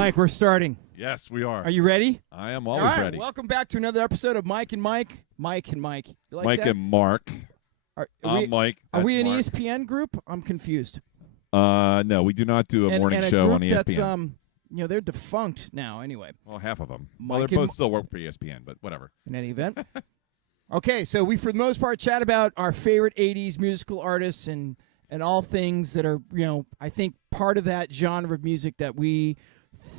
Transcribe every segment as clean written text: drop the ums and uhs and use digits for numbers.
Mike, we're starting. Yes, we are. Are you ready? I am always All right, ready. welcome back to another episode of Mike and Mike. Mike and Mike. You like Mike that? and Mark. I'm Mike. Are we an Mark. ESPN group? I'm confused. No, we do not do a morning and a show group on ESPN. That's, they're defunct now anyway. Well, half of them. Mike Well, they're and both still work for ESPN, but whatever. In any event. Okay, so we, for the most part, chat about our favorite 80s musical artists and all things that are, I think part of that genre of music that we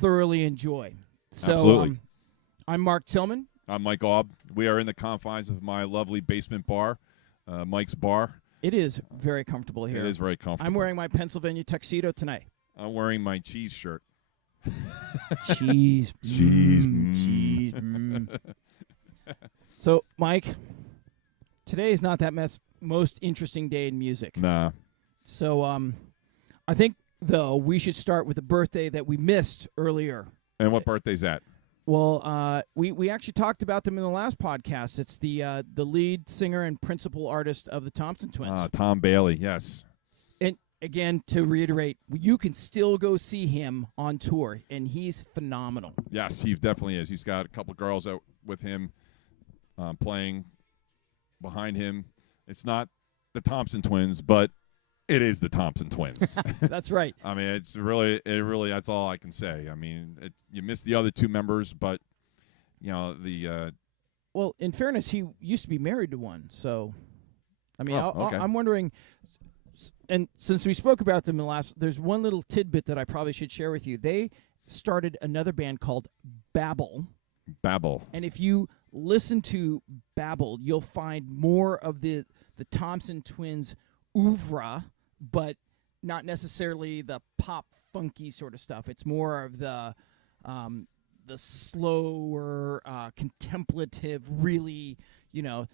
thoroughly enjoy. So, Absolutely. I'm Mark Tillman. I'm Mike Aub. We are in the confines of my lovely basement bar, Mike's Bar. It is very comfortable here. It is very comfortable. I'm wearing my Pennsylvania tuxedo tonight. I'm wearing my cheese shirt. Cheese. Cheese. Cheese. So, Mike, today is not that most interesting day in music. Nah. So, I think, though, we should start with a birthday that we missed earlier. And what birthday's that? Well, we actually talked about them in the last podcast. It's the lead singer and principal artist of the Thompson Twins. Tom Bailey, yes. And again, to reiterate, you can still go see him on tour, and he's phenomenal. Yes, he definitely is. He's got a couple girls out with him playing behind him. It's not the Thompson Twins, but it is the Thompson Twins. That's right. I mean, it really, that's all I can say. I mean, you missed the other two members, but, Well, in fairness, he used to be married to one, so, I mean, okay. I'm wondering, and since we spoke about them in the last, there's one little tidbit that I probably should share with you. They started another band called Babel. Babel. And if you listen to Babel, you'll find more of the Thompson Twins oeuvre, but not necessarily the pop funky sort of stuff. It's more of the slower, contemplative, really,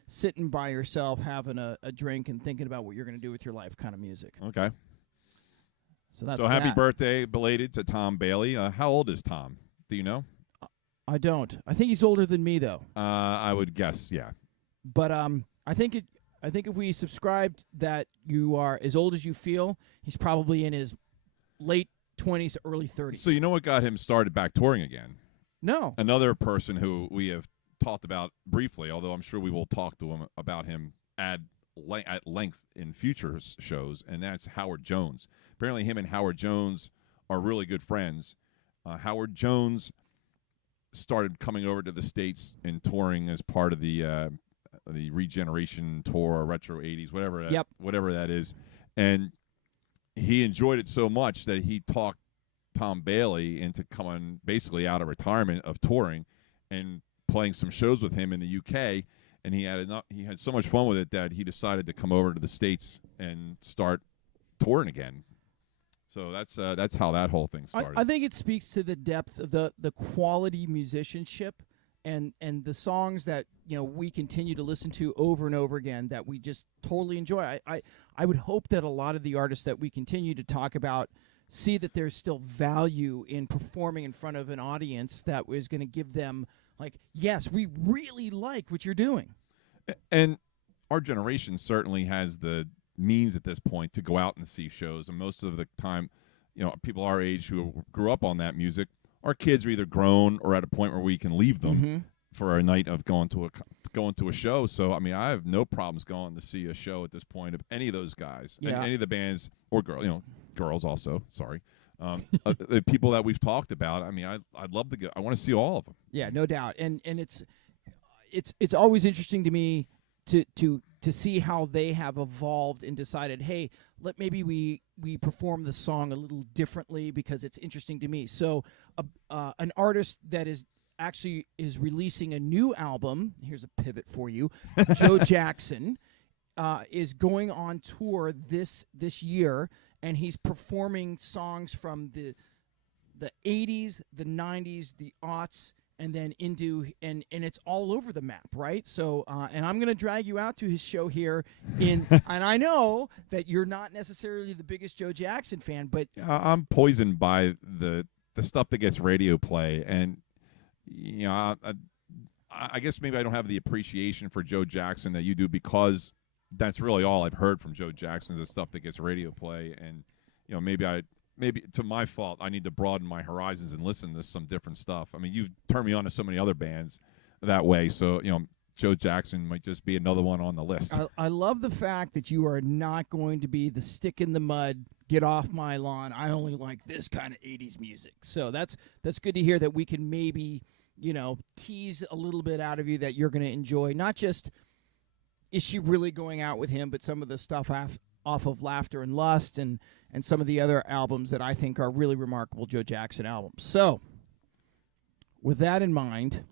sitting by yourself, having a drink and thinking about what you're going to do with your life kind of music. Okay. So that's happy that. birthday belated to Tom Bailey. How old is Tom? Do you know? I don't. I think he's older than me, though. I would guess, yeah. But I think if we subscribed that you are as old as you feel, he's probably in his late 20s, early 30s. So you know what got him started back touring again? No. Another person who we have talked about briefly, although I'm sure we will talk to him about him at length in future shows, and that's Howard Jones. Apparently him and Howard Jones are really good friends. Howard Jones started coming over to the States and touring as part of the Regeneration Tour or Retro 80s, whatever that is. And he enjoyed it so much that he talked Tom Bailey into coming basically out of retirement of touring and playing some shows with him in the UK. And he had so much fun with it that he decided to come over to the States and start touring again. So that's how that whole thing started. I think it speaks to the depth of the quality musicianship and the songs that we continue to listen to over and over again that we just totally enjoy. I would hope that a lot of the artists that we continue to talk about see that there's still value in performing in front of an audience that is going to give them yes, we really like what you're doing. And our generation certainly has the means at this point to go out and see shows, and most of the time, people our age who grew up on that music, our kids are either grown or at a point where we can leave them for a night of going to a show. So I mean, I have no problems going to see a show at this point of any of those guys, and any of the bands or girls also. Sorry, the people that we've talked about. I mean, I'd love to go. I want to see all of them. Yeah, no doubt, and it's always interesting to me to see how they have evolved and decided, hey, maybe we perform the song a little differently because it's interesting to me. So an artist that is releasing a new album, here's a pivot for you, Joe Jackson, is going on tour this year, and he's performing songs from the 80s, the 90s, the aughts, and then into and it's all over the map, right? So and I'm going to drag you out to his show here and I know that you're not necessarily the biggest Joe Jackson fan, but I'm poisoned by the stuff that gets radio play, and I guess maybe I don't have the appreciation for Joe Jackson that you do, because that's really all I've heard from Joe Jackson is the stuff that gets radio play, and maybe I maybe to my fault. I need to broaden my horizons and listen to some different stuff. I mean, you've turned me on to so many other bands that way. So, Joe Jackson might just be another one on the list. I love the fact that you are not going to be the stick in the mud, get off my lawn, I only like this kind of 80s music. So that's good to hear that we can maybe, tease a little bit out of you that you're going to enjoy. Not just is she really going out with him, but some of the stuff off of Laughter and Lust and some of the other albums that I think are really remarkable Joe Jackson albums. So with that in mind,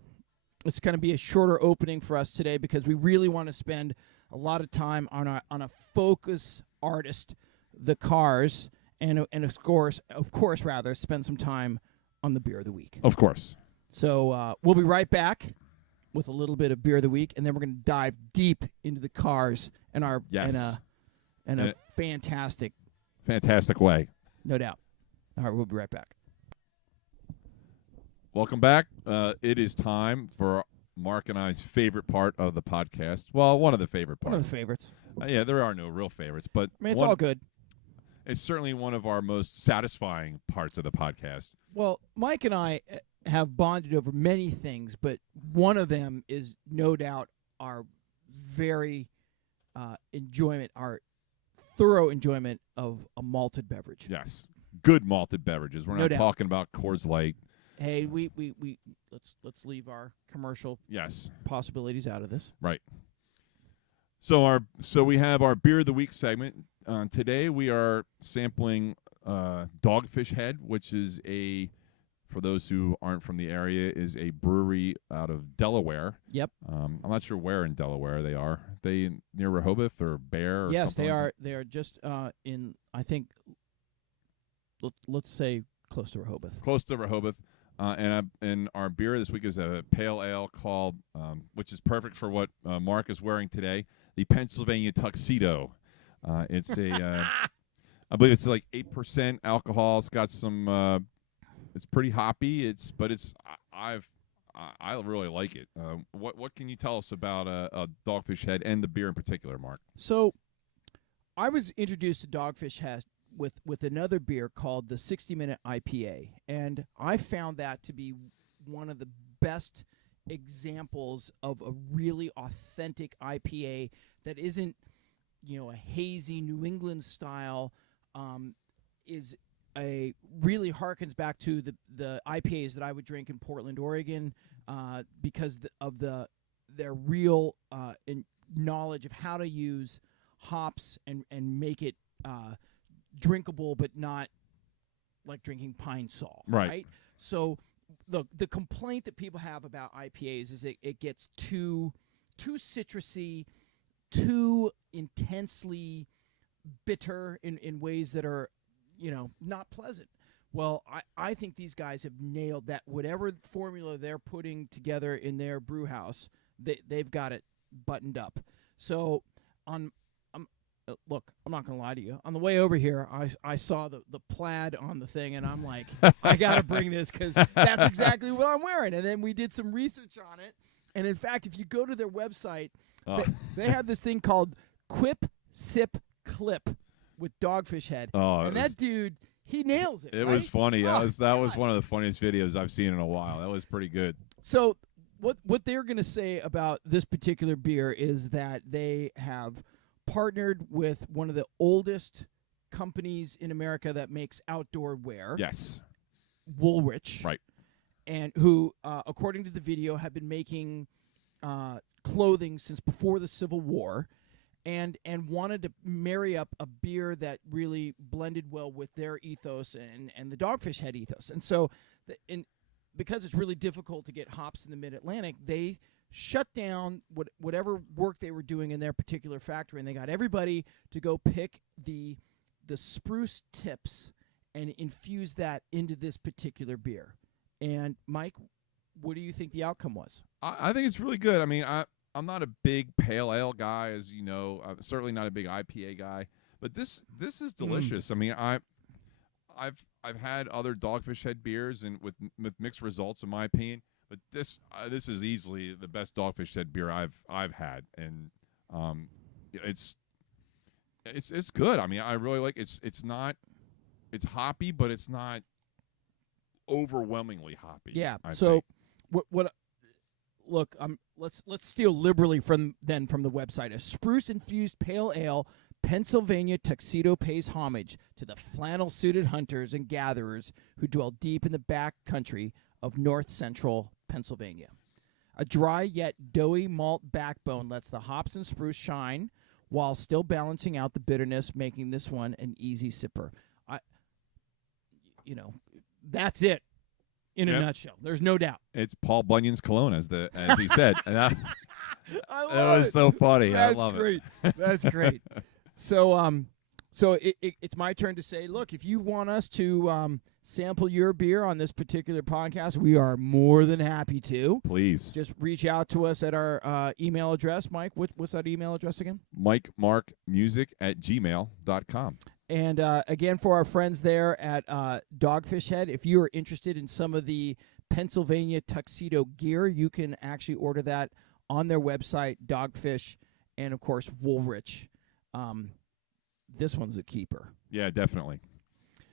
it's going to be a shorter opening for us today because we really want to spend a lot of time on a focus artist, the Cars, and of course, spend some time on the Beer of the Week. Of course. So we'll be right back with a little bit of Beer of the Week, and then we're going to dive deep into the Cars and our in a fantastic way. No doubt. All right, we'll be right back. Welcome back. It is time for Mark and I's favorite part of the podcast. Well, one of the favorite parts. One of the favorites. Yeah, there are no real favorites, but I mean, it's all good. It's certainly one of our most satisfying parts of the podcast. Well, Mike and I have bonded over many things, but one of them is no doubt our very our thorough enjoyment of a malted beverage. Yes, good malted beverages. We're No not doubt. talking about Coors Light. Hey, we let's leave our commercial possibilities out of this. Right. So we have our Beer of the Week segment. Today we are sampling Dogfish Head, which is for those who aren't from the area, is a brewery out of Delaware. Yep. I'm not sure where in Delaware they are. They near Rehoboth or Bear? Or yes, something they like are. They are just in, I think, let's say close to Rehoboth. Close to Rehoboth. And our beer this week is a pale ale called, which is perfect for what Mark is wearing today, the Pennsylvania Tuxedo. It's I believe it's like 8% alcohol. It's got some, it's pretty hoppy. I really like it. What can you tell us about a Dogfish Head and the beer in particular, Mark? So, I was introduced to Dogfish Head with another beer called the 60-Minute IPA, and I found that to be one of the best examples of a really authentic IPA that isn't, a hazy New England style. Is a really harkens back to the IPAs that I would drink in Portland, Oregon, because of their real knowledge of how to use hops and make it drinkable, but not like drinking pine sol. Right? So the complaint that people have about IPAs is it gets too citrusy, too intensely bitter in ways that are not pleasant. Well, I think these guys have nailed that. Whatever formula they're putting together in their brew house, they've got it buttoned up. So look, I'm not going to lie to you. On the way over here, I saw the plaid on the thing, and I'm like, I got to bring this because that's exactly what I'm wearing. And then we did some research on it. And, in fact, if you go to their website, they have this thing called Quip, Sip, Clip with Dogfish Head. And that dude, he nails it. It was funny. That was one of the funniest videos I've seen in a while. That was pretty good. So what they're going to say about this particular beer is that they have partnered with one of the oldest companies in America that makes outdoor wear. Yes. Woolrich. Right. And who, according to the video, have been making clothing since before the Civil War, and wanted to marry up a beer that really blended well with their ethos and the Dogfish Head ethos. And so, because it's really difficult to get hops in the Mid-Atlantic, they shut down whatever work they were doing in their particular factory, and they got everybody to go pick the spruce tips and infuse that into this particular beer. And Mike, what do you think the outcome was? I think it's really good. I mean, I'm not a big pale ale guy, as you know. I'm certainly not a big IPA guy, but this is delicious. I mean, I've had other Dogfish Head beers and with mixed results, in my opinion. But this is easily the best Dogfish Head beer I've had, and it's good. I mean, I really like it's it's hoppy, but it's not overwhelmingly hoppy. Yeah. I So think. what look, let's steal liberally from the website. A spruce infused pale ale, Pennsylvania tuxedo pays homage to the flannel suited hunters and gatherers who dwell deep in the back country of north central Pennsylvania. A dry yet doughy malt backbone lets the hops and spruce shine while still balancing out the bitterness, making this one an easy sipper. That's it in a nutshell. There's no doubt. It's Paul Bunyan's cologne, as he said. And I it love was it. so funny. That's I love great. it. That's great. So it's my turn to say, look, if you want us to sample your beer on this particular podcast, we are more than happy to. Please. Just reach out to us at our email address. Mike, what's that email address again? MikeMarkMusic@gmail.com. And again, for our friends there at Dogfish Head, if you are interested in some of the Pennsylvania tuxedo gear, you can actually order that on their website, Dogfish, and, of course, Woolrich. This one's a keeper. Yeah, definitely.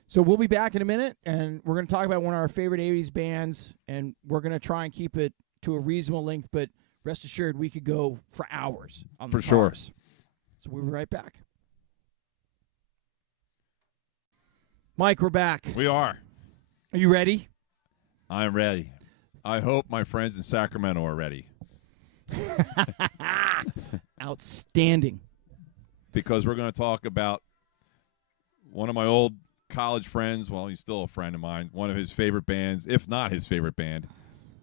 So we'll be back in a minute, and we're going to talk about one of our favorite 80s bands, and we're going to try and keep it to a reasonable length, but rest assured we could go for hours on the For sure. cars. So we'll be right back. Mike, we're back. We are. Are you ready? I'm ready. I hope my friends in Sacramento are ready. Outstanding. Because we're going to talk about one of my old college friends. Well, he's still a friend of mine. One of his favorite bands, if not his favorite band.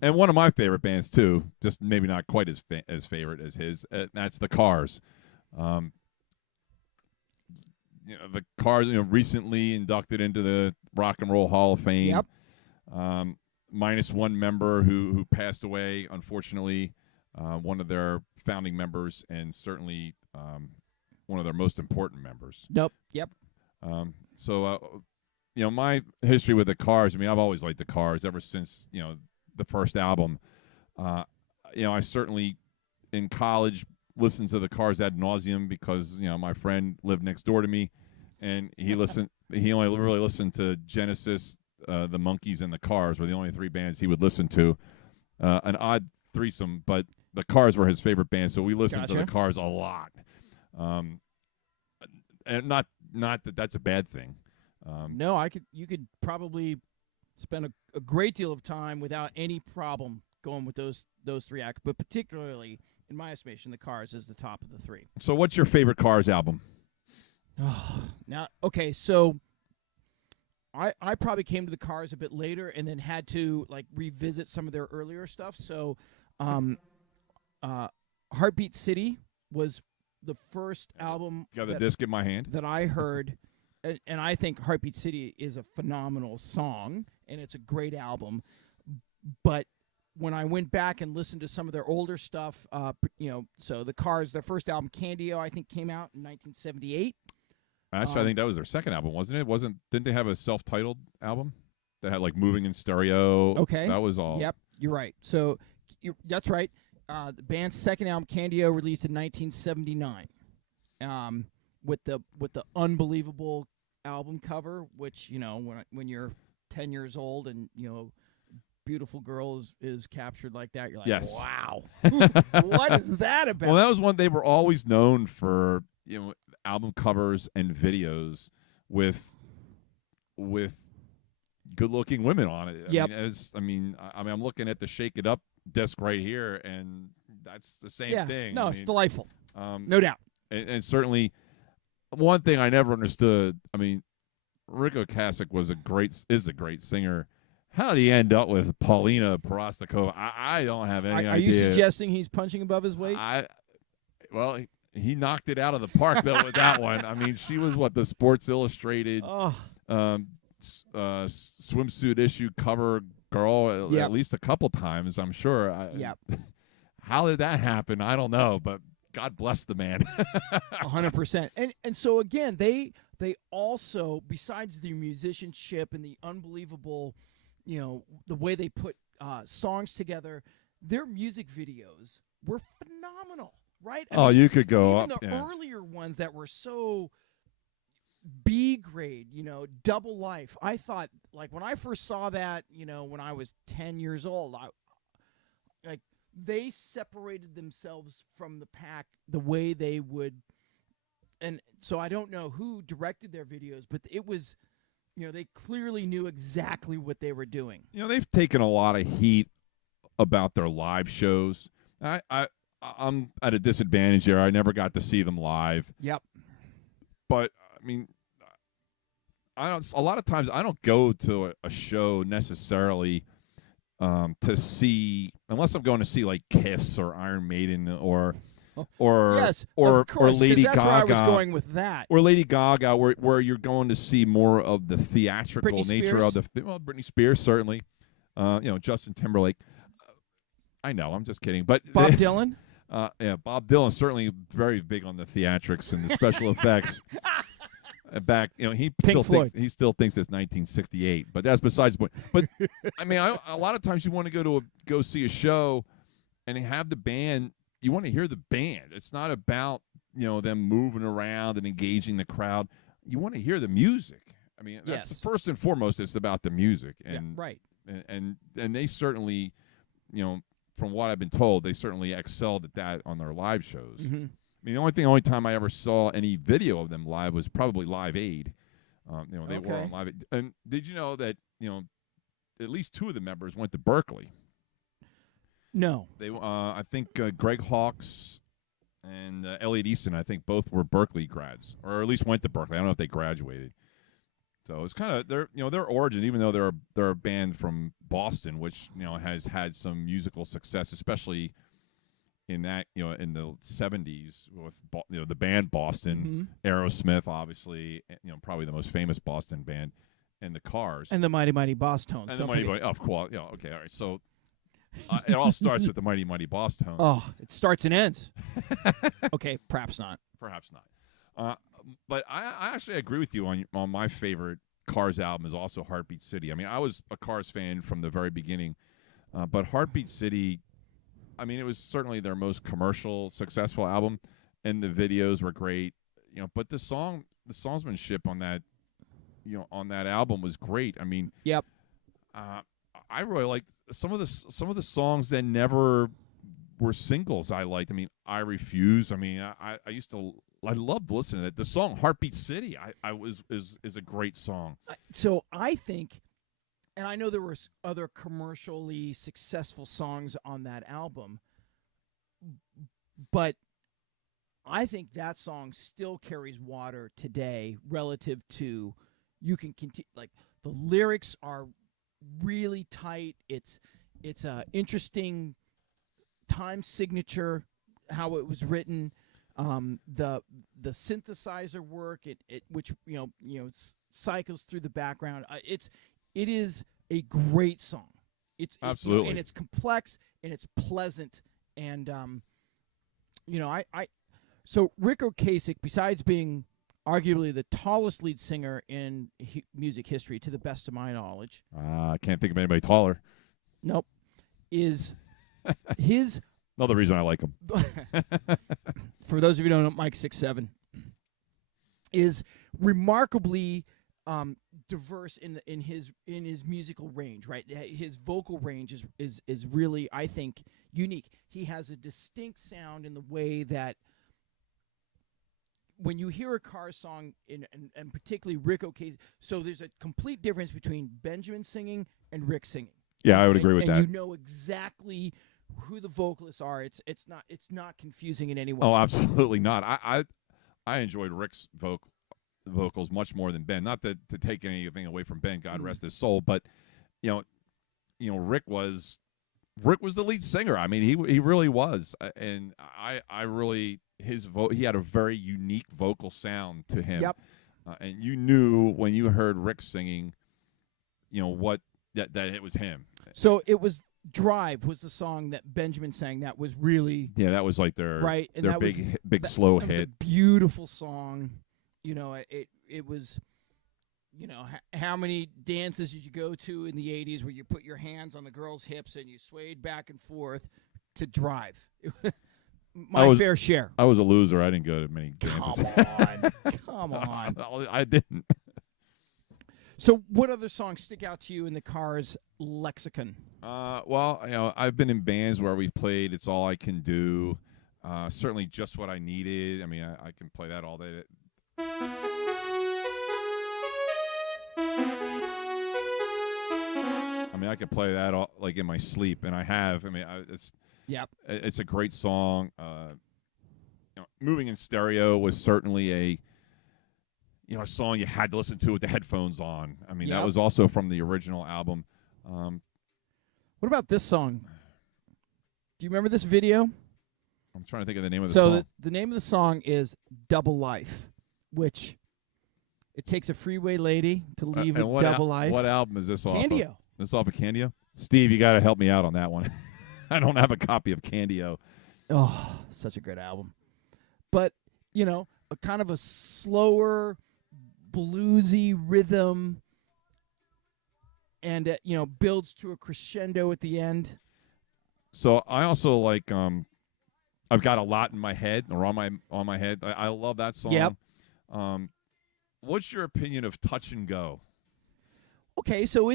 And one of my favorite bands, too. Just maybe not quite as favorite as his. That's the Cars. The Cars, recently inducted into the Rock and Roll Hall of Fame. Yep. Minus one member who passed away, unfortunately. One of their founding members, and certainly one of their most important members. Nope. Yep. My history with the Cars, I've always liked the Cars ever since, the first album. I certainly, in college, listened to the Cars ad nauseum because, my friend lived next door to me, and he only really listened to Genesis, the Monkees, and the Cars were the only three bands he would listen to. An odd threesome, but the Cars were his favorite band, so we listened to the Cars a lot. And not that that's a bad thing. No, you could probably spend a great deal of time without any problem going with those three acts, but particularly, in my estimation, the Cars is the top of the three. So what's your favorite Cars album? Now, okay, so I probably came to the Cars a bit later and then had to revisit some of their earlier stuff. So Heartbeat City was the first album Got the disc in my hand that I heard, and I think Heartbeat City is a phenomenal song, and it's a great album. But when I went back and listened to some of their older stuff, so the Cars, their first album, Candio, I think came out in 1978. Actually, I think that was their second album, wasn't it? Didn't they have a self-titled album that had Moving in Stereo? Okay, that was all. Yep, you're right. So that's right. The band's second album, Candio, released in 1979, with the unbelievable album cover, which when you're 10 years old and beautiful girl is captured like that, you're like, yes. Wow, what is that about? Well, that was one they were always known for, album covers and videos with good-looking women on it. Yep. I'm looking at the Shake It Up disc right here, and that's the same thing. No, it's delightful. No doubt. And certainly, one thing I never understood. Rick Ocasek is a great singer. How did he end up with Paulina Porostakova? I don't have any idea. Are you suggesting he's punching above his weight? He knocked it out of the park though with that one. She was the Sports Illustrated swimsuit issue cover girl at least a couple times, I'm sure. Yep. How did that happen? I don't know, but God bless the man. 100%. And so again, they also, besides the musicianship and the unbelievable, the way they put songs together, their music videos were phenomenal, right? You could go even up. the earlier ones that were so B grade, double life. I thought, like, when I first saw that, when I was 10 years old, like, they separated themselves from the pack the way they would. And so I don't know who directed their videos, but it was, they clearly knew exactly what they were doing. They've taken a lot of heat about their live shows. I'm at a disadvantage here. I never got to see them live. Yep. But I mean, a lot of times I don't go to a show necessarily to see, unless I'm going to see like Kiss or Iron Maiden or yes, or of course, Lady that's Gaga. Where I was going with that. Or Lady Gaga, where you're going to see more of the theatrical Britney nature Spears. of Britney Spears certainly, Justin Timberlake. I know, I'm just kidding, but Bob Dylan. Yeah, Bob Dylan certainly very big on the theatrics and the special effects. Back, he still thinks it's 1968, but that's besides the point. But I mean, a lot of times you want to go see a show and have the band. You want to hear the band. It's not about them moving around and engaging the crowd. You want to hear the music. I mean, that's first and foremost. It's about the music, and right. And they certainly, from what I've been told, they certainly excelled at that on their live shows. Mm-hmm. I mean, the only time I ever saw any video of them live was probably Live Aid. They were on Live Aid. And did you know that at least two of the members went to Berkeley? No. They, I think Greg Hawkes and Elliot Easton, I think both were Berkeley grads, or at least went to Berkeley. I don't know if they graduated. So it's kind of their origin, even though they're a band from Boston, which has had some musical success, especially in that in the 70s with the band Boston, Aerosmith, obviously, probably the most famous Boston band, and the Cars, and the Mighty Mighty Boss Tones, and the Mighty Mighty. Of course, okay, all right. So it all starts with the Mighty Mighty Boss Tones. Oh, it starts and ends. Okay, perhaps not. Perhaps not. But I actually agree with you on my favorite Cars album is also Heartbeat City. I mean, I was a Cars fan from the very beginning, but Heartbeat City, I mean, it was certainly their most commercial, successful album, and the videos were great. But the songmanship on that, on that album was great. I mean, yep. I really liked some of the songs that never were singles. I liked. I mean, I Refuse. I mean, I loved listening to that. The song Heartbeat City, is a great song. So I think. And I know there were other commercially successful songs on that album, but I think that song still carries water today relative to you can continue. Like, the lyrics are really tight. It's a interesting time signature, how it was written. The synthesizer work, which cycles through the background. It is a great song. It's absolutely, and it's complex and it's pleasant. And so Rick Ocasek, besides being arguably the tallest lead singer in music history, to the best of my knowledge, I can't think of anybody taller. Nope, is his another reason I like him. For those of you who don't know, Mike's 6'7", is remarkably diverse in his musical range, right? His vocal range is really, I think, unique. He has a distinct sound in the way that when you hear a Cars song, and particularly Rick Ocasek, so there's a complete difference between Benjamin singing and Rick singing. Yeah, I would agree with that. You know exactly who the vocalists are. It's not confusing in any way. Oh, absolutely not. I enjoyed Rick's vocals much more than Ben. Not to take anything away from Ben, God rest his soul, but Rick was the lead singer. I mean, he really was, and I really he had a very unique vocal sound to him. Yep. And you knew when you heard Rick singing, what that it was him. So it was Drive was the song that Benjamin sang that was really that was like their right, and their that big slow that hit. Was a beautiful song. It was, how many dances did you go to in the 80s where you put your hands on the girl's hips and you swayed back and forth to Drive? my fair share. I was a loser. I didn't go to many dances. Come on. I didn't. So, what other songs stick out to you in the Cars lexicon? Well, I've been in bands where we've played "It's All I Can Do." Certainly, "Just What I Needed." I mean, I can play that all day. I mean, I could play that all, like in my sleep, and I have. I mean, it's a great song. "Moving in Stereo" was certainly a song you had to listen to with the headphones on. I mean, that was also from the original album. What about this song? Do you remember this video? I'm trying to think of the name of the song. So the name of the song is "Double Life," which it takes a freeway lady to leave a double life. What album is this off of? Candio. This off of Candio? Steve, you got to help me out on that one. I don't have a copy of Candio. Oh, such a great album. But, a kind of a slower, bluesy rhythm, and builds to a crescendo at the end. So I also like I've got a lot in my head or on my head. I love that song. Yep. What's your opinion of "Touch and Go"? Okay, so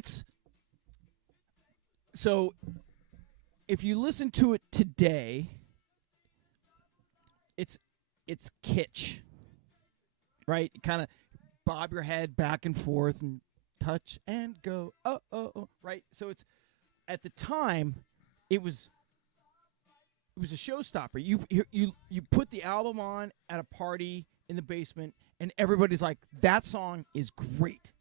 if you listen to it today, it's kitsch, right? Kind of bob your head back and forth and touch and go, oh, right? So it's at the time, it was a showstopper. You put the album on at a party in the basement, and everybody's like, "That song is great."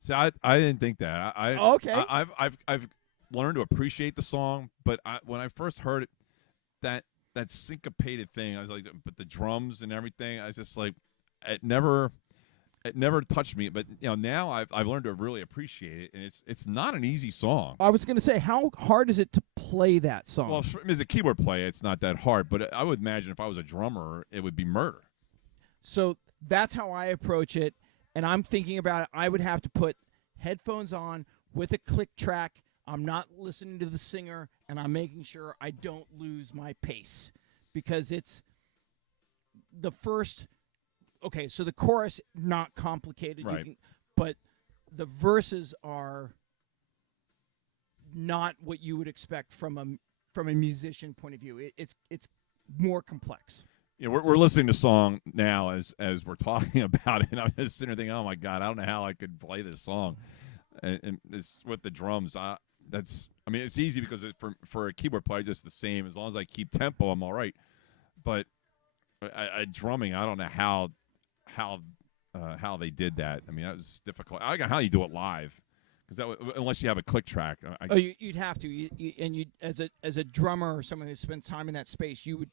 So I didn't think that. Okay. I've learned to appreciate the song, but when I first heard it, that syncopated thing, I was like, but the drums and everything, I was just like, it never touched me. But now I've learned to really appreciate it, and it's not an easy song. I was going to say, how hard is it to play that song? Well, as a keyboard player, it's not that hard, but I would imagine if I was a drummer, it would be murder. So that's how I approach it, and I'm thinking about it. I would have to put headphones on with a click track. I'm not listening to the singer, and I'm making sure I don't lose my pace, because it's the first. Okay, so the chorus, not complicated, right? But the verses are not what you would expect from a musician point of view. It's more complex. Yeah, we're listening to a song now as we're talking about it, and I'm just sitting there thinking, oh my God, I don't know how I could play this song, and this with the drums. It's easy because for a keyboard player, just the same. As long as I keep tempo, I'm all right. But drumming, I don't know how they did that. I mean, that was difficult. I don't know how you do it live, because unless you have a click track. You'd have to. And you as a drummer or someone who spends time in that space, you would.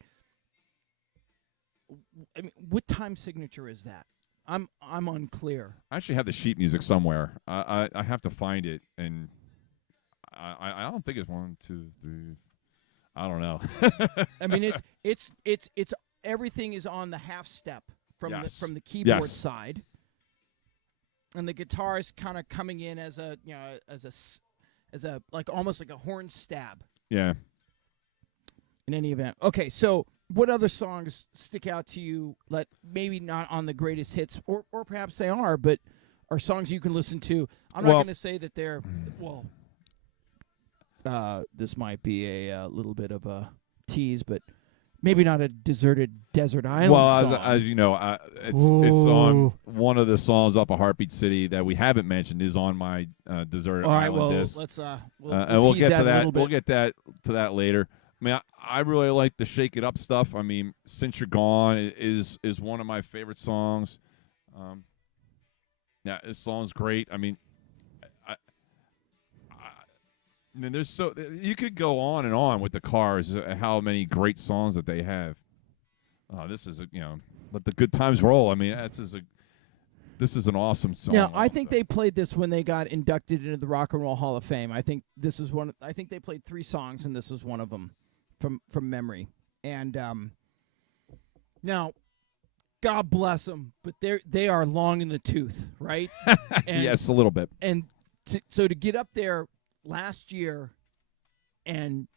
I mean, what time signature is that? I'm unclear. I actually have the sheet music somewhere. I have to find it, and I don't think it's 1, 2, 3. I don't know. I mean, it's everything is on the half step from the keyboard side, and the guitar is kind of coming in as a like almost like a horn stab. Yeah. In any event, okay. So, what other songs stick out to you? That maybe not on the greatest hits, or perhaps they are, but are songs you can listen to. I'm not going to say that they're this might be a little bit of a tease, but maybe not a deserted desert island song. As you know, it's on one of the songs off of Heartbeat City that we haven't mentioned is on my deserted island disc. Let's and we'll get to that. We'll get to that later. I mean, I really like the Shake It Up stuff. I mean, Since You're Gone is one of my favorite songs. Yeah, this song's great. I mean, I mean, you could go on and on with the Cars. How many great songs that they have. This is let the good times roll. I mean, this is an awesome song. Now, I think they played this when they got inducted into the Rock and Roll Hall of Fame. I think this is one. I think they played 3 songs, and this is one of them. From memory, and now, God bless them, but they are long in the tooth, right? And, yes, a little bit. And so to get up there last year and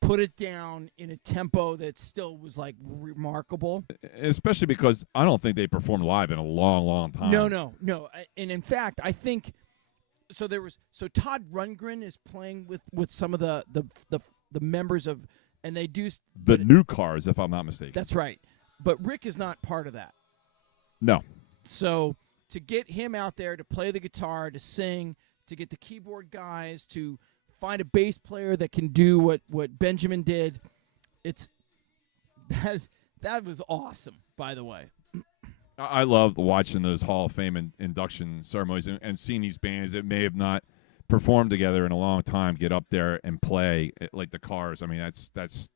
put put it down in a tempo that still was like remarkable. Especially because I don't think they performed live in a long, long time. No. And in fact, I think so. Todd Rundgren is playing with some of the members of, and they do the new Cars, if I'm not mistaken. That's right. But Rick is not part of that. No. So to get him out there to play the guitar, to sing, to get the keyboard guys to find a bass player that can do what Benjamin did, that was awesome, by the way. I love watching those Hall of Fame induction ceremonies and seeing these bands that may have not performed together in a long time get up there and play like the Cars. I mean, it's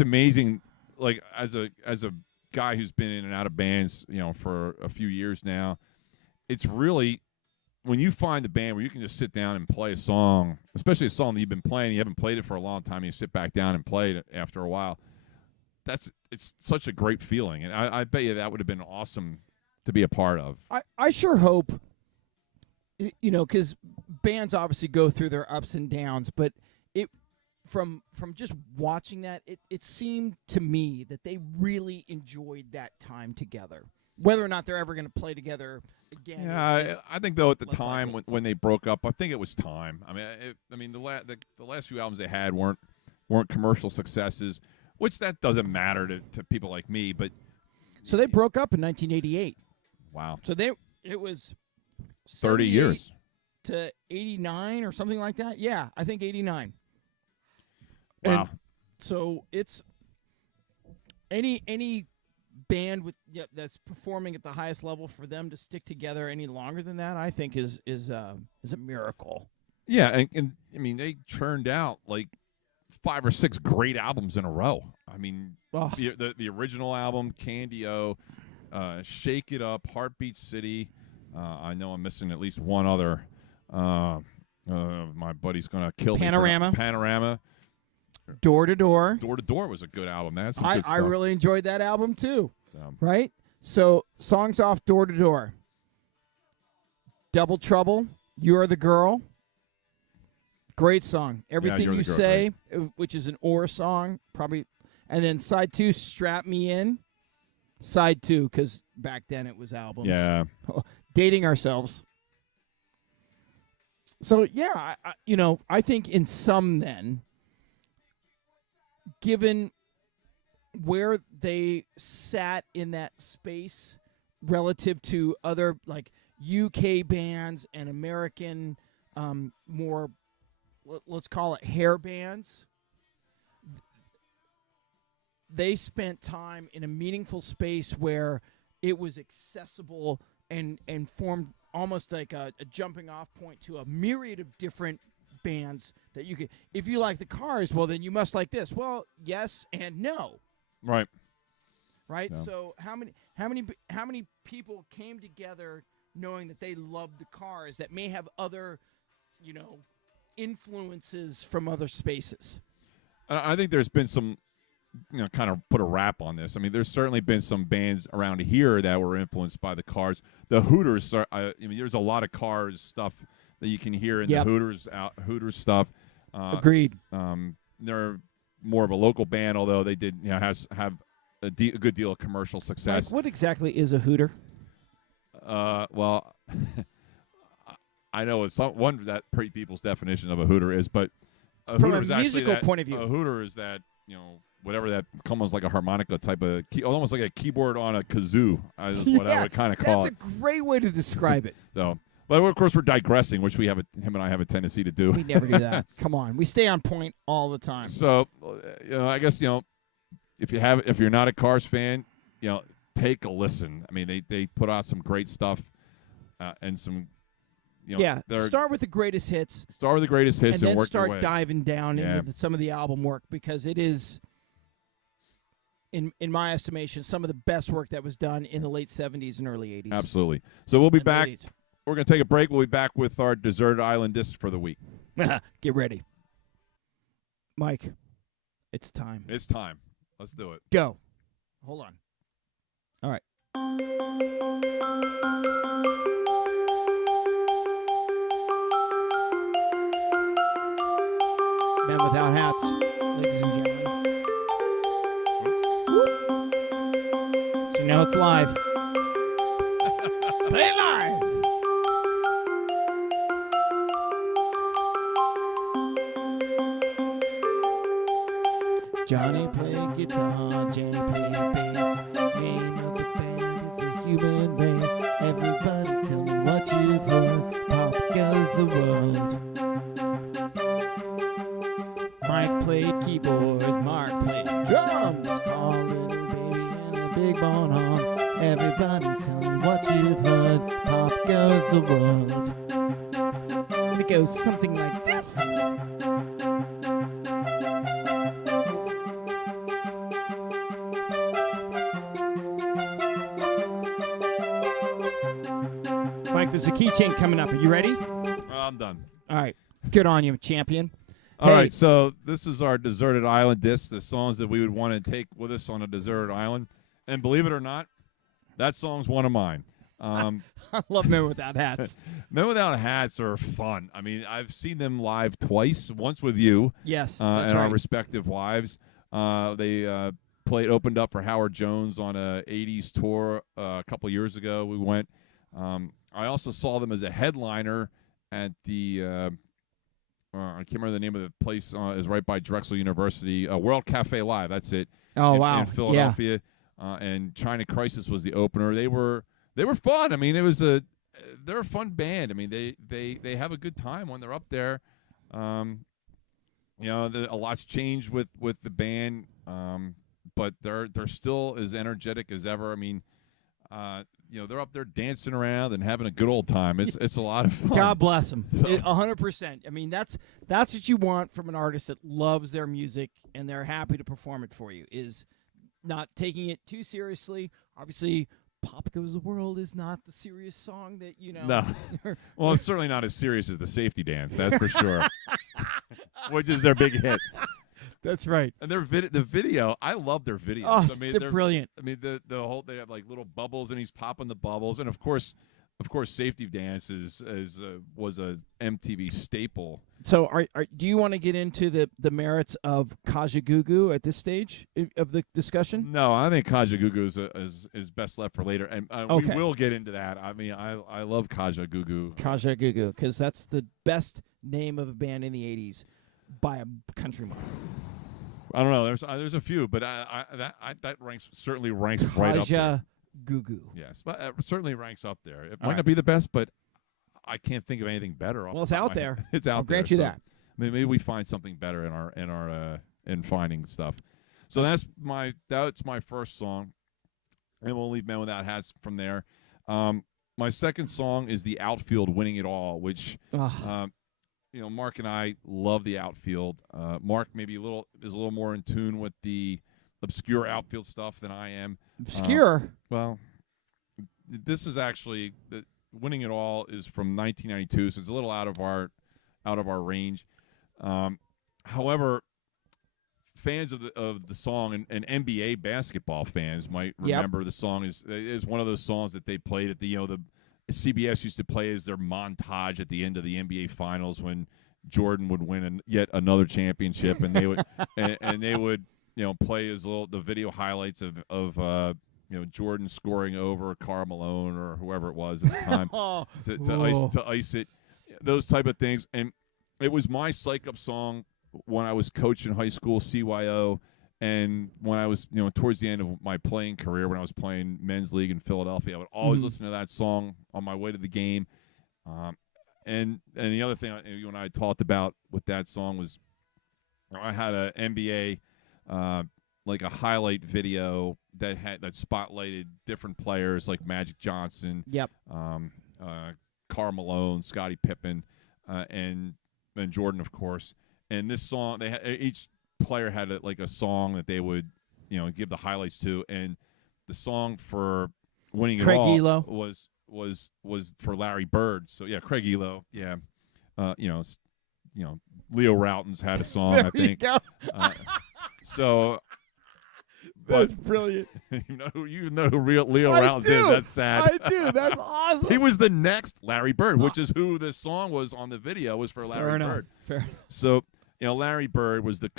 amazing. Like as a guy who's been in and out of bands, for a few years now, it's really when you find a band where you can just sit down and play a song, especially a song that you've been playing, you haven't played it for a long time, and you sit back down and play it after a while. It's such a great feeling, and I bet you that would have been awesome to be a part of. I sure hope, because bands obviously go through their ups and downs, but from just watching that, it seemed to me that they really enjoyed that time together. Whether or not they're ever going to play together again. Yeah, I think though at the time when they broke up, I think it was time. I mean, the last few albums they had weren't commercial successes, which that doesn't matter to people like me. But so they broke up in 1988. Wow. So it was 30 years to 89 or something like that. Yeah, I think 89. Wow. And so it's any band that's performing at the highest level, for them to stick together any longer than that, I think is a miracle. Yeah, and I mean they churned out like 5 or 6 great albums in a row. I mean, the original album, Candy-O, Shake It Up, Heartbeat City. I know I'm missing at least one other. My buddy's gonna kill Panorama. me. Panorama. Door to Door. Door to Door was a good album. That's some good stuff. I really enjoyed that album too. Right? So songs off Door to Door. Double Trouble, You Are the Girl. Great song. Everything You Say, which is an Or song, probably. And then side 2, Strap Me In. Side 2, because back then it was albums. Yeah. Dating Ourselves. So, yeah, I think in some then, given where they sat in that space relative to other like UK bands and American more, let's call it hair bands, they spent time in a meaningful space where it was accessible and formed almost like a jumping off point to a myriad of different bands that you could. If you like the Cars, well, then you must like this. Well, yes and no. Right. Right. Yeah. So how many people came together knowing that they loved the Cars that may have other, influences from other spaces? I think there's been some, kind of put a wrap on this. I mean, there's certainly been some bands around here that were influenced by the Cars. The Hooters, there's a lot of Cars stuff that you can hear in the Hooters stuff. Agreed. They're more of a local band, although they did have a good deal of commercial success. Mike, what exactly is a Hooter? Well, I know it's one that people's definition of a Hooter is, but from a musical point of view, a Hooter is that whatever that almost like a harmonica type of almost like a keyboard on a kazoo is what I would kind of call it. That's a great way to describe it. So. But, of course, we're digressing, which him and I have a tendency to do. We never do that. Come on. We stay on point all the time. So, I guess, if you're not a Cars fan, take a listen. I mean, they put out some great stuff and some, start with the greatest hits. Start with the greatest hits and then work start your way. Diving down into some of the album work, because it is, in my estimation, some of the best work that was done in the late 70s and early 80s. Absolutely. So we'll be back. 80s. We're going to take a break. We'll be back with our Deserted Island disc for the week. Get ready. Mike, it's time. It's time. Let's do it. Go. Hold on. All right. Men Without Hats. ladies and gentlemen. So now it's live. Play live. Johnny played guitar, Jenny played bass. Name of the band is the human race. Everybody tell me what you've heard. Pop goes the world. Mike played keyboards, Mark played drums. Call little baby and the big bone horn. Everybody tell me what you've heard. Pop goes the world. And it goes something like this. Mike, there's a keychain coming up. Are you ready? I'm done. All right. Good on you, champion. All right, so this is our deserted island disc, the songs that we would want to take with us on a deserted island. And believe it or not, that song's one of mine. I love Men Without Hats. Men Without Hats are fun. I mean, I've seen them live twice, once with you. Yes, and that's our right. respective wives. They opened up for Howard Jones on a 80s tour a couple years ago. We went. I also saw them as a headliner at the I can't remember the name of the place. Is right by Drexel University. World Cafe Live. That's it. Oh, in wow. Philadelphia. And China Crisis was the opener. They were fun. I mean, they're a fun band. I mean, they have a good time when they're up there. A lot's changed with the band, but they're still as energetic as ever. I mean, they're up there dancing around and having a good old time. It's a lot of fun. God bless them. 100%. I mean, that's what you want from an artist that loves their music and they're happy to perform it for you, is not taking it too seriously. Obviously, Pop Goes the World is not the serious song that, No. Well, it's certainly not as serious as the Safety Dance, that's for sure, which is their big hit. That's right. And the video, I love their videos. Oh, I mean, they're brilliant. I mean, the whole, they have like little bubbles and he's popping the bubbles, and of course, Safety Dance was a MTV staple. So, do you want to get into the merits of Kajagoogoo at this stage of the discussion? No, I think Kajagoogoo is best left for later, and Okay. we will get into that. I mean, I love Kajagoogoo. Kajagoogoo, because that's the best name of a band in the '80s by a country mile. I don't know. There's a few, but that certainly ranks right up there. Kajagoogoo. Yes, but certainly ranks up there. It All might right. not be the best, but I can't think of anything better. Well, it's out there. It's out I'll there. grant you so that. Maybe we find something better in finding stuff. So that's my first song, and we'll leave Men Without Hats from there. My second song is The Outfield, Winning It All, which Mark and I love the outfield. Mark maybe is a little more in tune with the obscure outfield stuff than I am. Obscure. Well, this is actually Winning It All is from 1992, so it's a little out of our range. However, fans of the song and NBA basketball fans might remember the song is one of those songs that they played at the CBS used to play as their montage at the end of the NBA Finals when Jordan would win yet another championship, and they would and they would play as the video highlights of Jordan scoring over Karl Malone or whoever it was at the time to ice it, those type of things. And it was my psych up song when I was coaching high school CYO, and when I was towards the end of my playing career, when I was playing men's league in Philadelphia, I would always listen to that song on my way to the game. And the other thing you and I talked about with that song was I had a NBA like a highlight video that spotlighted different players like Magic Johnson, Karl Malone, Scottie Pippen, and Jordan, of course. And this song, each player had a song that they would give the highlights to, and the song for Winning It All Elo. was for Larry Bird. So yeah, Craig Elo. Yeah, Leo Routen's had a song. I think. You go. So. That's brilliant. You know who Leo Routen's is. That's sad. I do. That's awesome. He was the next Larry Bird, which is who this song was on the video, was for Larry Bird. Fair. So, Larry Bird was the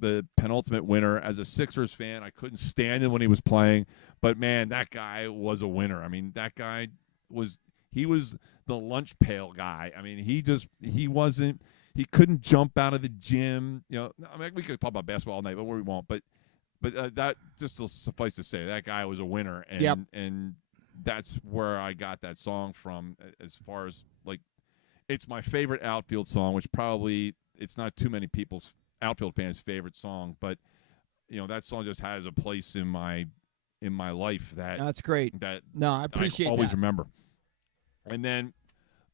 the penultimate winner. As a Sixers fan, I couldn't stand him when he was playing, but man, that guy was a winner. I mean, that guy was the lunch pail guy. I mean, he couldn't jump out of the gym. You know, I mean, we could talk about basketball all night, but we won't. But that just will suffice to say that guy was a winner, and and that's where I got that song from. As far as like, it's my favorite outfield song, which probably it's not too many people's outfield fans' favorite song, but you know that song just has a place in my life that's great. That no, I appreciate I always that. remember. And then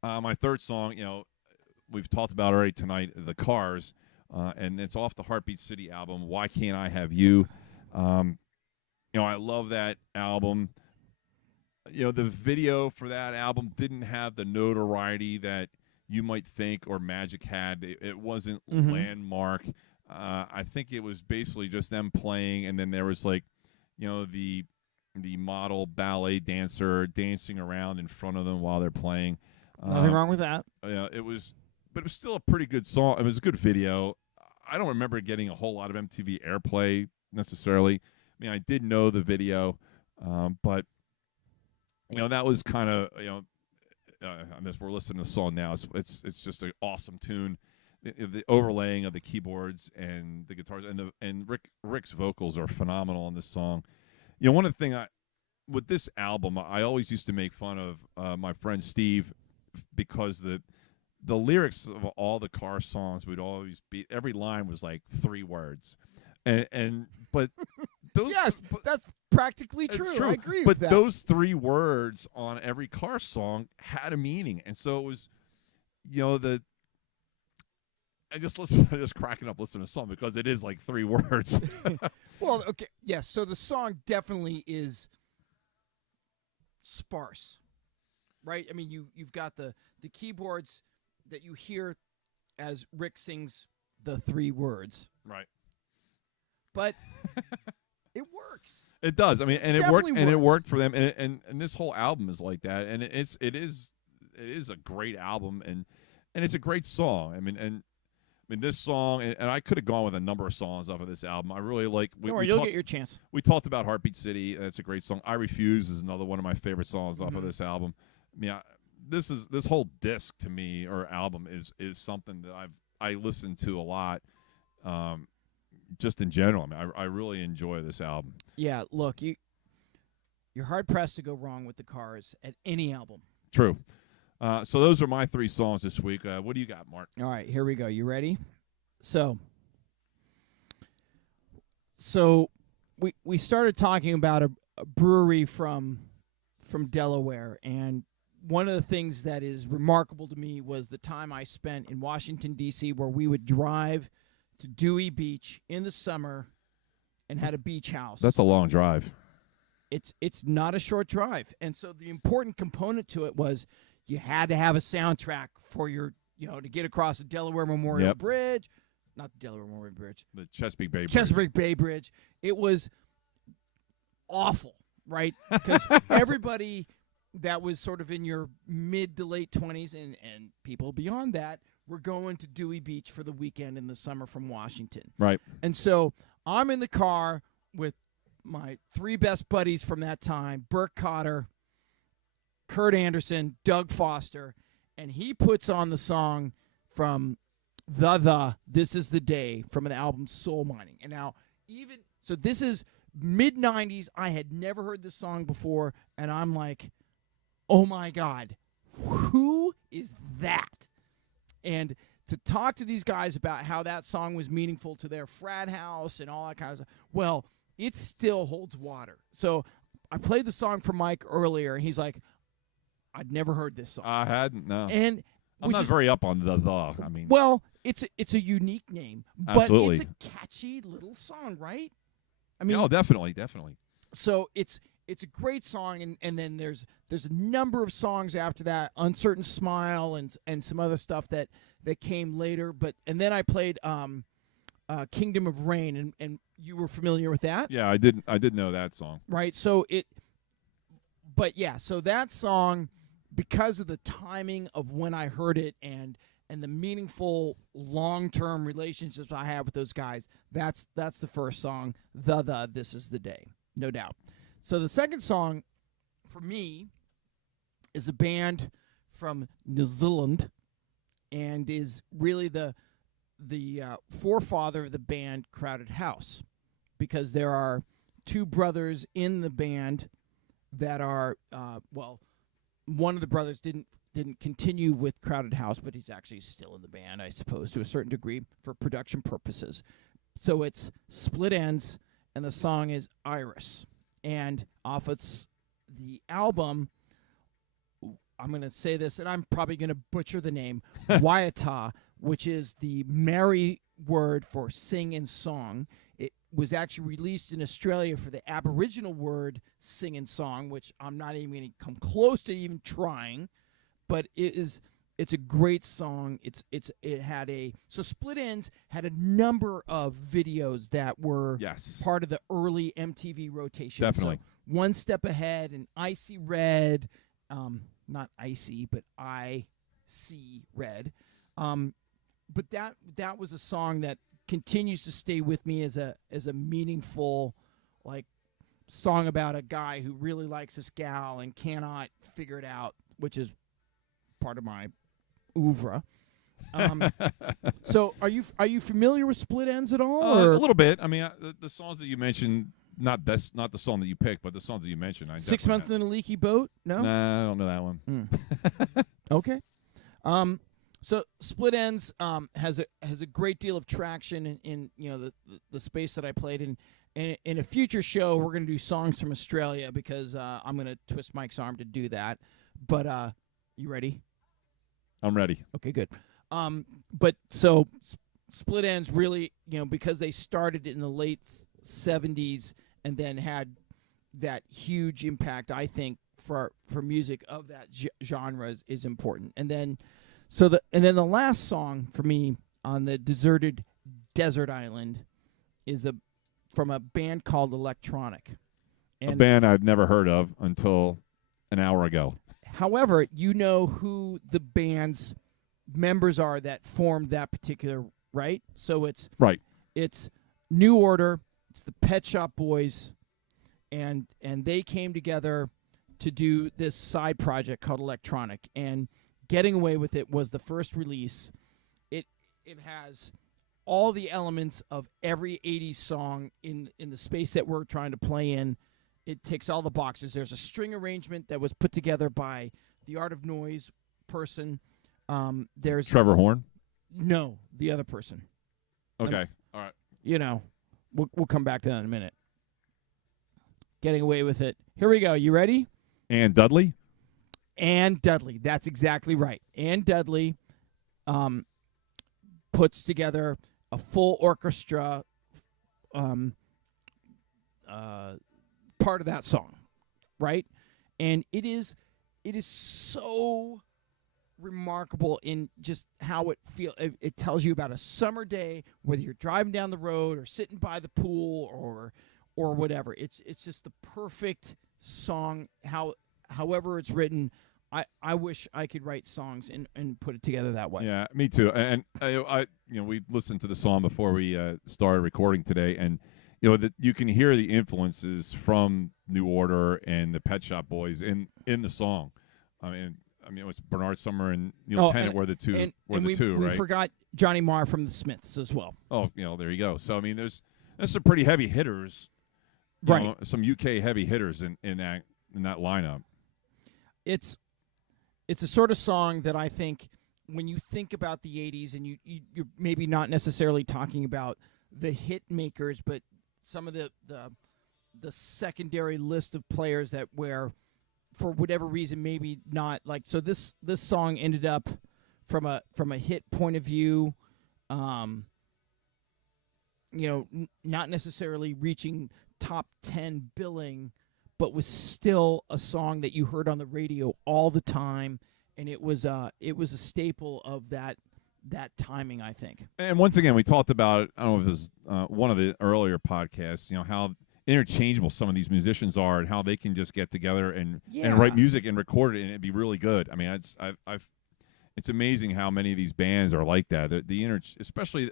my third song, you know, we've talked about already tonight, The Cars, and it's off the Heartbeat City album, Why Can't I Have You? You know, I love that album. You know, the video for that album didn't have the notoriety that you might think or Magic had. It wasn't landmark. I think it was basically just them playing, and then there was like, you know, the model ballet dancer dancing around in front of them while they're playing. Nothing wrong with that. But it was still a pretty good song. It was a good video. I don't remember getting a whole lot of MTV airplay necessarily. I mean, I did know the video, but you know, that was kind of, you know, as we're listening to the song now, it's just an awesome tune. The overlaying of the keyboards and the guitars and Rick's vocals are phenomenal on this song. You know, one of the things with this album, I always used to make fun of my friend Steve because the lyrics of all the Car songs would always be, every line was like 3 words, but those that's practically true. I agree with that. But those 3 words on every Car song had a meaning, and so it was, you know, I just cracking up listening to the song because it is like 3 words. Well, okay, yes. So the song definitely is sparse, right? I mean, you've got the keyboards that you hear as Rick sings the 3 words, right? But it works. It does. I mean, and it works. And it worked for them. And this whole album is like that. And it is a great album, and it's a great song. I mean, this song, and I could have gone with a number of songs off of this album. I really like. You'll get your chance. We talked about Heartbeat City. That's a great song. I Refuse is another one of my favorite songs off of this album. I mean, this whole disc to me, or album, is something that I listen to a lot. Just in general, I mean, I really enjoy this album. Yeah, look, you're hard pressed to go wrong with the Cars at any album. True. So those are my 3 songs this week. What do you got, Mark? All right, here we go. You ready? So we started talking about a brewery from Delaware, and one of the things that is remarkable to me was the time I spent in Washington, D.C., where we would drive to Dewey Beach in the summer and had a beach house. That's a long drive. It's not a short drive. And so the important component to it was you had to have a soundtrack for your, you know, to get across the Delaware Memorial Bridge. Not the Delaware Memorial Bridge. The Chesapeake Bay Bridge. Chesapeake Bay Bridge. It was awful, right? Because everybody that was sort of in your mid to late 20s and people beyond that were going to Dewey Beach for the weekend in the summer from Washington. Right. And so I'm in the car with my 3 best buddies from that time, Burke Cotter, Kurt Anderson, Doug Foster, and he puts on the song from This Is the Day from an album Soul Mining. And now, so this is mid-90s. I had never heard this song before, and I'm like, oh my God, who is that? And to talk to these guys about how that song was meaningful to their frat house and all that kind of stuff, well, it still holds water. So I played the song for Mike earlier, and he's like, I'd never heard this song. I hadn't, no. And I'm not very up on the. I mean, well, it's a unique name, but absolutely. It's a catchy little song, right? I mean, oh, definitely. So it's a great song, and then there's a number of songs after that, Uncertain Smile and some other stuff that came later. And then I played Kingdom of Rain, and you were familiar with that? Yeah, I did know that song. Right. So so that song, because of the timing of when I heard it and and the meaningful long-term relationships I have with those guys, that's the first song, the This Is the Day, no doubt. So the second song for me is a band from New Zealand, and is really the forefather of the band Crowded House, because there are two brothers in the band that are one of the brothers didn't continue with Crowded House, but he's actually still in the band, I suppose, to a certain degree for production purposes. So it's Split Ends, and the song is Iris. And off the album, I'm going to say this, and I'm probably going to butcher the name, Waiata, which is the Maori word for sing and song. It was actually released in Australia for the Aboriginal word sing and song, which I'm not even going to come close to even trying. But it's a great song. So Split Ends had a number of videos that were part of the early MTV rotation. Definitely. So One Step Ahead and Icy Red, not icy, but I See Red. But that was a song that continues to stay with me as a meaningful, like, song about a guy who really likes this gal and cannot figure it out, which is part of my oeuvre. So are you familiar with Split Ends at all? A little bit. I mean, the songs that you mentioned, not the song that you picked, but the songs that you mentioned. 6 Months in a Leaky Boat? No? Nah, I don't know that one. Okay. So Split Ends has a great deal of traction in the space that I played in. And in a future show, we're going to do songs from Australia, because I'm going to twist Mike's arm to do that. But you ready? I'm ready. Okay, good. But so Split Ends really, because they started in the late 70s and then had that huge impact, I think, for music of that genre is important. And then the last song for me on the deserted desert island is from a band called Electronic. And a band I've never heard of until an hour ago. However, you know who the band's members are that formed that particular, right? So it's New Order, it's the Pet Shop Boys, and they came together to do this side project called Electronic. And Getting Away with It was the first release. It has all the elements of every 80s song in the space that we're trying to play in. It ticks all the boxes. There's a string arrangement that was put together by the Art of Noise person. There's Trevor Horn? No, the other person. Okay. All right. We'll come back to that in a minute. Getting Away with It. Here we go. You ready? And Dudley? Ann Dudley. That's exactly right. Ann Dudley puts together a full orchestra part of that song, right? And it is so remarkable in just how it feels. It tells you about a summer day, whether you're driving down the road or sitting by the pool or whatever. It's just the perfect song. However it's written, I wish I could write songs and put it together that way. Yeah, me too. And we listened to the song before we started recording today, and that you can hear the influences from New Order and the Pet Shop Boys in the song. I mean, it was Bernard Sumner and Neil Tennant were the two. Right? We forgot Johnny Marr from the Smiths as well. Oh, there you go. So I mean, there's some pretty heavy hitters, right? Some UK heavy hitters in that lineup. It's a sort of song that I think when you think about the 80s, and you're maybe not necessarily talking about the hit makers, but some of the secondary list of players that were, for whatever reason, maybe not like. So this song ended up from a hit point of view, not necessarily reaching top 10 billing, but was still a song that you heard on the radio all the time, and it was a staple of that timing, I think. And once again, we talked about, I don't know if it was one of the earlier podcasts, how interchangeable some of these musicians are and how they can just get together and write music and record it and it'd be really good. I mean, it's amazing how many of these bands are like that. Especially,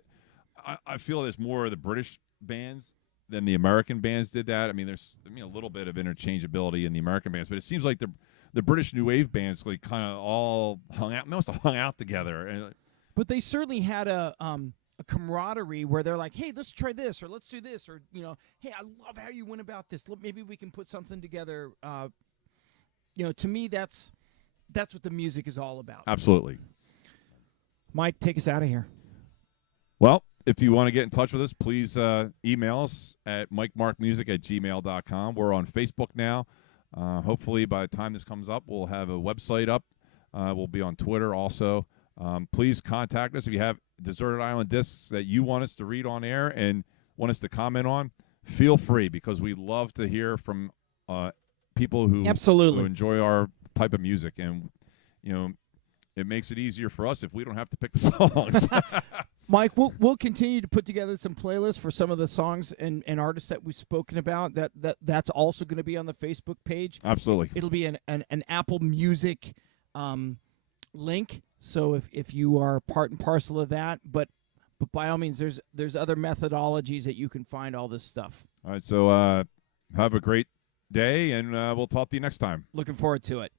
I feel there's more of the British bands than the American bands did that. I mean, there's a little bit of interchangeability in the American bands, but it seems like the British new wave bands like kind of all must have hung out together. And but they certainly had a camaraderie where they're like, hey, let's try this, or let's do this, or hey, I love how you went about this. Maybe we can put something together. To me, that's what the music is all about. Absolutely. Mike, take us out of here. Well, if you want to get in touch with us, please email us at mikemarkmusic@gmail.com. We're on Facebook now. Hopefully, by the time this comes up, we'll have a website up. We'll be on Twitter also. Please contact us if you have Deserted Island discs that you want us to read on air and want us to comment on. Feel free, because we love to hear from people who enjoy our type of music, and it makes it easier for us if we don't have to pick the songs. Mike, we'll continue to put together some playlists for some of the songs and artists that we've spoken about. That's also going to be on the Facebook page. Absolutely. It'll be an Apple Music link. So if you are part and parcel of that, but by all means, there's other methodologies that you can find all this stuff. All right. So have a great day, and we'll talk to you next time. Looking forward to it.